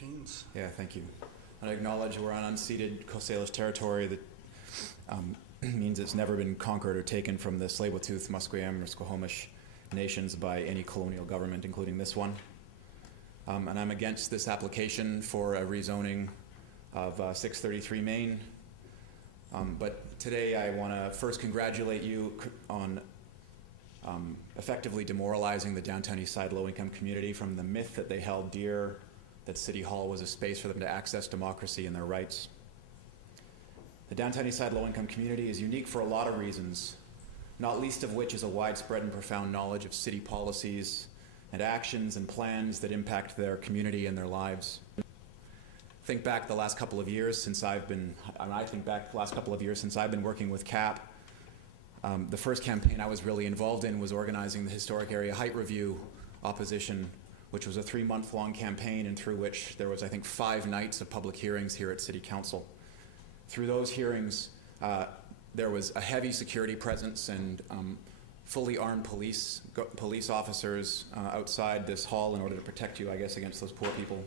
routines. Yeah, thank you. And I acknowledge we're on unceded Coast Salish territory that means it's never been conquered or taken from the Tsleil-Waututh, Musqueam, or Squamish nations by any colonial government, including this one. And I'm against this application for a rezoning of 633 Main. But today I want to first congratulate you on effectively demoralizing the downtown east side low-income community from the myth that they held dear, that City Hall was a space for them to access democracy and their rights. The downtown east side low-income community is unique for a lot of reasons, not least of which is a widespread and profound knowledge of city policies and actions and plans that impact their community and their lives. Think back the last couple of years since I've been working with CAP. The first campaign I was really involved in was organizing the Historic Area Height Review opposition, which was a 3-month-long campaign and through which there was, I think, 5 nights of public hearings here at City Council. Through those hearings, there was a heavy security presence and fully armed police officers outside this hall in order to protect you, I guess, against those poor people.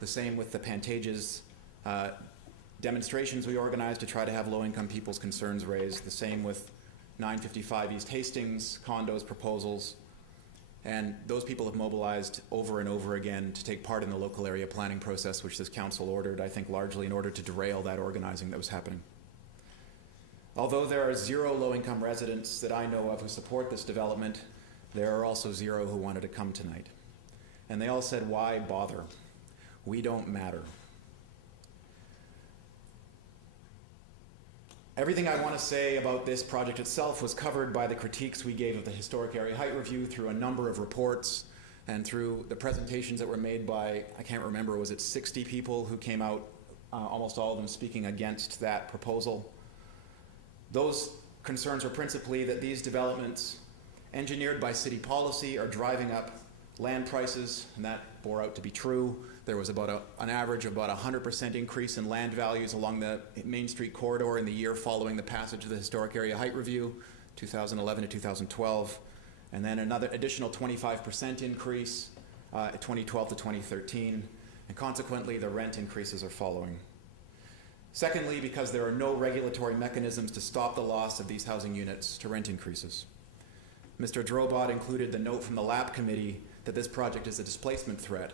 The same with the Pantages demonstrations we organized to try to have low-income people's concerns raised. The same with 955 East Hastings condos proposals. And those people have mobilized over and over again to take part in the local area planning process, which this council ordered, I think, largely in order to derail that organizing that was happening. Although there are 0 low-income residents that I know of who support this development, there are also 0 who wanted to come tonight. And they all said, why bother? We don't matter. Everything I want to say about this project itself was covered by the critiques we gave of the Historic Area Height Review through a number of reports and through the presentations that were made by, I can't remember, was it 60 people who came out, almost all of them speaking against that proposal. Those concerns were principally that these developments, engineered by city policy, are driving up land prices, and that bore out to be true. There was about an average of about 100% increase in land values along the Main Street corridor in the year following the passage of the Historic Area Height Review, 2011 to 2012, and then another additional 25% increase 2012 to 2013, and consequently the rent increases are following. Secondly, because there are no regulatory mechanisms to stop the loss of these housing units to rent increases. Mr. Drobot included the note from the LAP committee that this project is a displacement threat,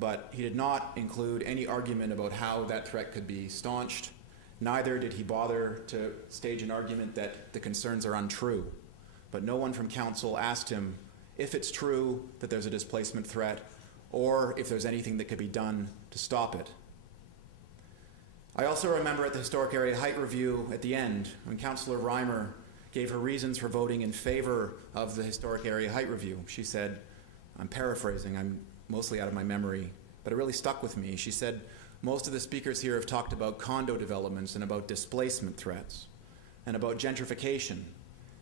but he did not include any argument about how that threat could be staunched. Neither did he bother to stage an argument that the concerns are untrue. But no one from council asked him if it's true that there's a displacement threat or if there's anything that could be done to stop it. I also remember at the Historic Area Height Review at the end, when Councillor Reimer gave her reasons for voting in favor of the Historic Area Height Review. She said, I'm paraphrasing, I'm mostly out of my memory, but it really stuck with me. She said, most of the speakers here have talked about condo developments and about displacement threats and about gentrification.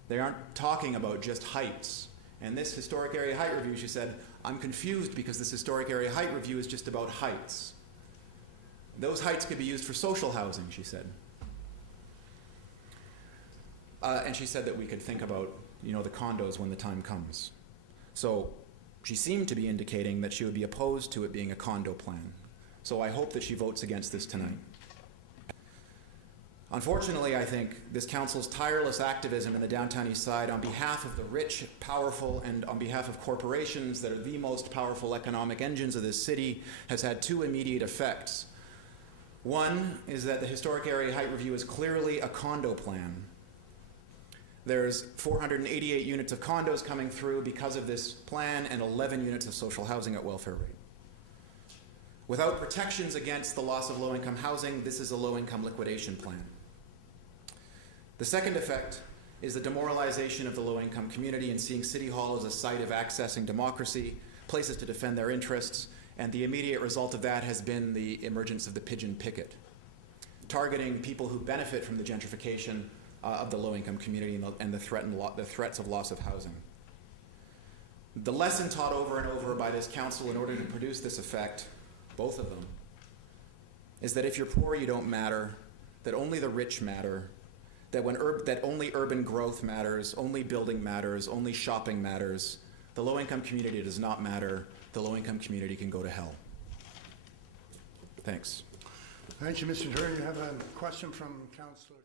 They aren't talking about just heights. And this Historic Area Height Review, she said, I'm confused because this Historic Area Height Review is just about heights. Those heights could be used for social housing, she said. And she said that we could think about, the condos when the time comes. So she seemed to be indicating that she would be opposed to it being a condo plan. So I hope that she votes against this tonight. Unfortunately, I think this council's tireless activism in the downtown east side on behalf of the rich, powerful, and on behalf of corporations that are the most powerful economic engines of this city has had 2 immediate effects. One is that the Historic Area Height Review is clearly a condo plan. There's 488 units of condos coming through because of this plan and 11 units of social housing at welfare rate. Without protections against the loss of low-income housing, this is a low-income liquidation plan. The second effect is the demoralization of the low-income community and seeing City Hall as a site of accessing democracy, places to defend their interests, and the immediate result of that has been the emergence of the pigeon picket, targeting people who benefit from the gentrification of the low-income community and the threats of loss of housing. The lesson taught over and over by this council in order to produce this effect, both of them, is that if you're poor, you don't matter, that only the rich matter, that only urban growth matters, only building matters, only shopping matters. The low-income community does not matter. The low-income community can go to hell. Thanks. Thank you, Mr. Drury. You have a question from Councillor.